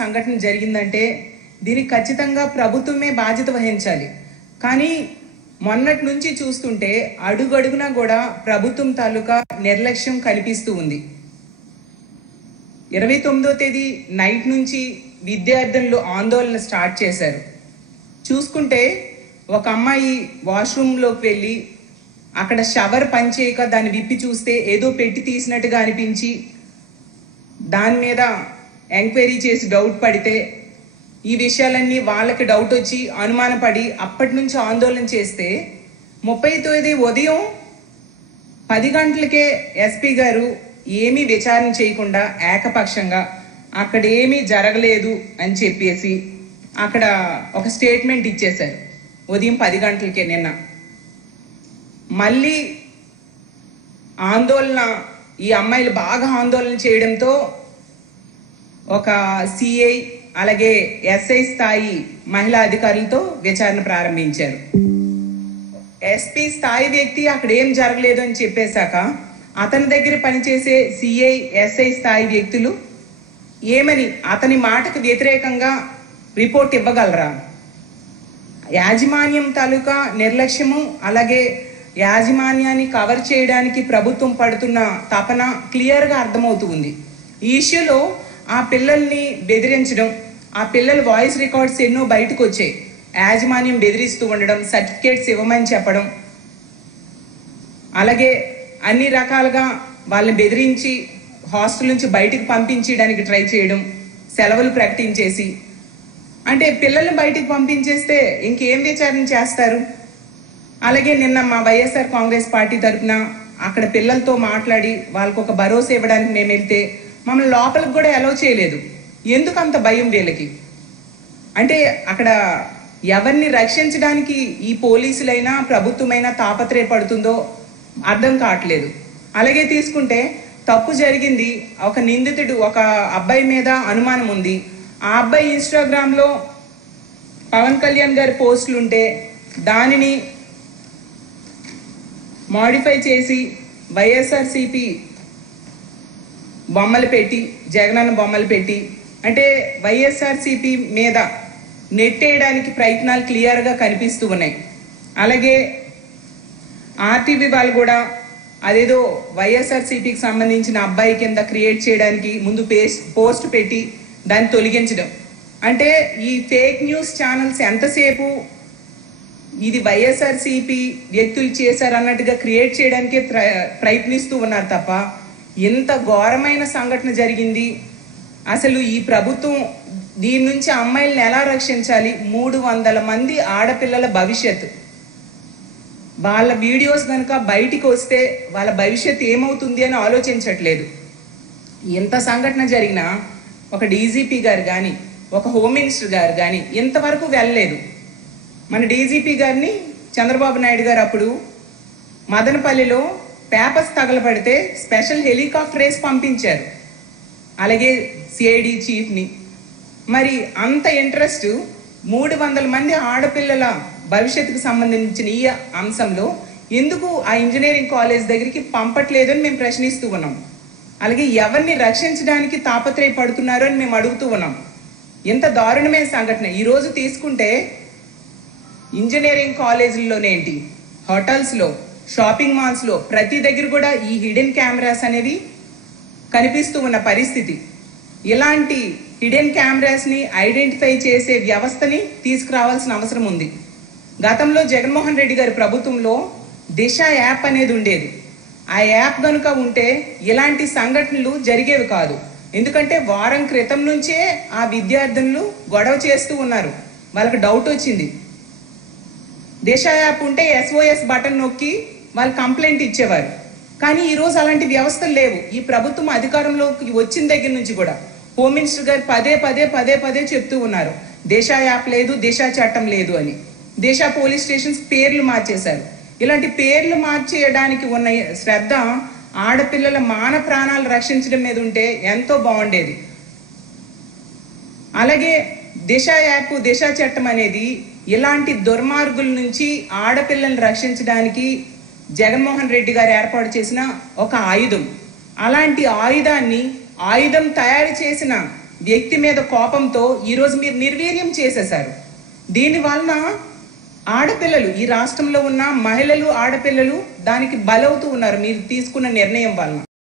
సంఘటన జరిగిందంటే దీనికి ఖచ్చితంగా ప్రభుత్వమే బాధ్యత వహించాలి. కానీ మొన్నటి నుంచి చూస్తుంటే అడుగడుగునా కూడా ప్రభుత్వం తాలూకా నిర్లక్ష్యం కనిపిస్తూ ఉంది. 29వ తేదీ నైట్ నుంచి విద్యార్థులు ఆందోళన స్టార్ట్ చేశారు. చూసుకుంటే ఒక అమ్మాయి వాష్రూమ్లోకి వెళ్ళి అక్కడ షవర్ పనిచేయక దాన్ని విప్పి చూస్తే ఏదో పెట్టి తీసినట్టుగా అనిపించి దాని మీద ఎంక్వైరీ చేసి డౌట్ పడితే ఈ విషయాలన్నీ వాళ్ళకి డౌట్ వచ్చి అనుమానపడి అప్పటి నుంచి ఆందోళన చేస్తే 30వ తేదీ ఉదయం 10 గంటలకే ఎస్పీ గారు ఏమీ విచారణ చేయకుండా ఏకపక్షంగా అక్కడ ఏమీ జరగలేదు అని చెప్పేసి అక్కడ ఒక స్టేట్మెంట్ ఇచ్చేశారు ఉదయం 10 గంటలకే. నిన్న మళ్ళీ ఆందోళన, ఈ అమ్మాయిలు బాగా ఆందోళన చేయడంతో ఒక సిఐ అలాగే ఎస్ఐ స్థాయి మహిళా అధికారులతో విచారణ ప్రారంభించారు. ఎస్పీ స్థాయి వ్యక్తి అక్కడ ఏం జరగలేదు అని చెప్పేశాక అతని దగ్గర పనిచేసే సిఐ ఎస్ఐ స్థాయి వ్యక్తులు ఏమని అతని మాటకు వ్యతిరేకంగా రిపోర్ట్ ఇవ్వగలరా? యాజమాన్యం తాలూకా నిర్లక్ష్యము అలాగే యాజమాన్యాన్ని కవర్ చేయడానికి ప్రభుత్వం పడుతున్న తపన క్లియర్గా అర్థమవుతుంది. ఈ ఇష్యూలో ఆ పిల్లల్ని బెదిరించడం, ఆ పిల్లల వాయిస్ రికార్డ్స్ ఎన్నో బయటకు వచ్చాయి. యాజమాన్యం బెదిరిస్తూ ఉండడం, సర్టిఫికేట్స్ ఇవ్వమని చెప్పడం, అలాగే అన్ని రకాలుగా వాళ్ళని బెదిరించి హాస్టల్ నుంచి బయటకు పంపించడానికి ట్రై చేయడం, సెలవులు ప్రకటించేసి. అంటే పిల్లల్ని బయటికి పంపించేస్తే ఇంకేం విచారణ చేస్తారు? అలాగే నిన్న మా వైఎస్ఆర్ కాంగ్రెస్ పార్టీ తరఫున అక్కడ పిల్లలతో మాట్లాడి వాళ్ళకు ఒక భరోసా ఇవ్వడానికి మేము వెళ్తే మమ్మల్ని లోపలికి కూడా అలౌ చేయలేదు. ఎందుకు అంత భయం వీళ్ళకి? అంటే అక్కడ ఎవరిని రక్షించడానికి ఈ పోలీసులైనా ప్రభుత్వమైనా తాపత్రయపడుతుందో అర్థం కావట్లేదు. అలాగే తీసుకుంటే తప్పు జరిగింది, ఒక నిందితుడు ఒక అబ్బాయి మీద అనుమానం ఉంది. ఆ అబ్బాయి ఇన్స్టాగ్రామ్లో పవన్ కళ్యాణ్ గారి పోస్టులు ఉంటే దానిని మాడిఫై చేసి వైఎస్ఆర్సీపీ బొమ్మలు పెట్టి, జగనన్న బొమ్మలు పెట్టి, అంటే వైఎస్ఆర్సీపీ మీద నెట్టేయడానికి ప్రయత్నాలు క్లియర్గా కనిపిస్తూ ఉన్నాయి. అలాగే ఆర్టీవీ వాళ్ళు కూడా అదేదో వైఎస్ఆర్సీపీకి సంబంధించిన అబ్బాయి కింద క్రియేట్ చేయడానికి ముందు పోస్ట్ పెట్టి దాన్ని తొలగించడం. అంటే ఈ ఫేక్ న్యూస్ ఛానల్స్ ఎంతసేపు ఇది వైఎస్ఆర్సీపీ వ్యక్తులు చేశారన్నట్టుగా క్రియేట్ చేయడానికే ప్రయత్నిస్తూ ఉన్నారు తప్ప ఎంత ఘోరమైన సంఘటన జరిగింది. అసలు ఈ ప్రభుత్వం దీని నుంచి అమ్మాయిలను ఎలా రక్షించాలి? 300 మంది ఆడపిల్లల భవిష్యత్తు, వాళ్ళ వీడియోస్ కనుక బయటికి వస్తే వాళ్ళ భవిష్యత్తు ఏమవుతుంది అని ఆలోచించట్లేదు. ఎంత సంఘటన జరిగినా ఒక డీజీపీ గారు కానీ ఒక హోమ్ మినిస్టర్ గారు కానీ ఇంతవరకు వెళ్ళలేదు. మన డీజీపీ గారిని చంద్రబాబు నాయుడు గారు అప్పుడు మదనపల్లిలో పేపర్స్ తగలబడితే స్పెషల్ హెలికాప్టర్ వేసి పంపించారు, అలాగే సిఐడి చీఫ్ని. మరి అంత ఇంట్రెస్ట్ 300 మంది ఆడపిల్లల భవిష్యత్తుకు సంబంధించిన ఈ అంశంలో ఎందుకు ఆ ఇంజనీరింగ్ కాలేజ్ దగ్గరికి పంపట్లేదని మేము ప్రశ్నిస్తూ ఉన్నాం. అలాగే ఎవరిని రక్షించడానికి తాపత్రయపడుతున్నారు అని మేము అడుగుతూ ఉన్నాం. ఎంత దారుణమైన సంఘటన. ఈరోజు తీసుకుంటే ఇంజనీరింగ్ కాలేజీల్లోనేంటి, హోటల్స్లో, షాపింగ్ మాల్స్లో ప్రతి దగ్గర కూడా ఈ హిడెన్ కెమెరాస్ అనేవి కనిపిస్తూ ఉన్న పరిస్థితి. ఇలాంటి హిడెన్ కెమెరాస్ని ఐడెంటిఫై చేసే వ్యవస్థని తీసుకురావాల్సిన అవసరం ఉంది. గతంలో జగన్మోహన్ రెడ్డి గారి ప్రభుత్వంలో దిశ యాప్ అనేది ఉండేది. ఆ యాప్ కనుక ఉంటే ఇలాంటి సంఘటనలు జరిగేవి కాదు. ఎందుకంటే వారం క్రితం నుంచే ఆ విద్యార్థులు గొడవ చేస్తూ ఉన్నారు, వాళ్ళకి డౌట్ వచ్చింది. దిశ యాప్ ఉంటే SOS బటన్ నొక్కి వాళ్ళు కంప్లైంట్ ఇచ్చేవారు. కానీ ఈరోజు అలాంటి వ్యవస్థలు లేవు. ఈ ప్రభుత్వం అధికారంలోకి వచ్చిన దగ్గర నుంచి కూడా హోమ్ మినిస్టర్ గారు పదే చెప్తూ ఉన్నారు, దిశ యాప్ లేదు, దిశ చట్టం లేదు అని. దిశ పోలీస్ స్టేషన్స్ పేర్లు మార్చేశారు. ఇలాంటి పేర్లు మార్చేయడానికి ఉన్న శ్రద్ధ ఆడపిల్లల మాన ప్రాణాలు రక్షించడం మీద ఉంటే ఎంతో బాగుండేది. అలాగే దిశ యాప్, దిశ చట్టం అనేది ఇలాంటి దుర్మార్గుల నుంచి ఆడపిల్లల్ని రక్షించడానికి జగన్మోహన్ రెడ్డి గారు ఏర్పాటు చేసిన ఒక ఆయుధం. అలాంటి ఆయుధం తయారు చేసిన వ్యక్తి మీద కోపంతో ఈరోజు మీరు నిర్వీర్యం చేసేశారు. దీని వలన ఆడపిల్లలు, ఈ రాష్ట్రంలో ఉన్న మహిళలు, ఆడపిల్లలు దానికి బలవుతూ ఉన్నారు మీరు తీసుకున్న నిర్ణయం వలన.